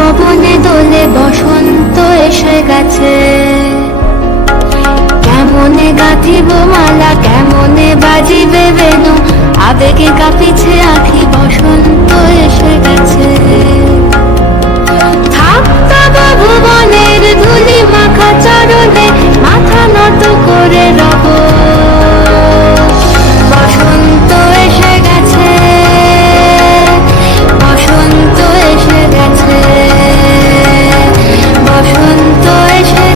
পবনে দোলে বসন্ত এসে গেছে কেমনে গাঁথিব মালা কেমনে বাজিবে বেনু আবেগে কাঁপিছে আঁখি বসন্ত এসে গেছে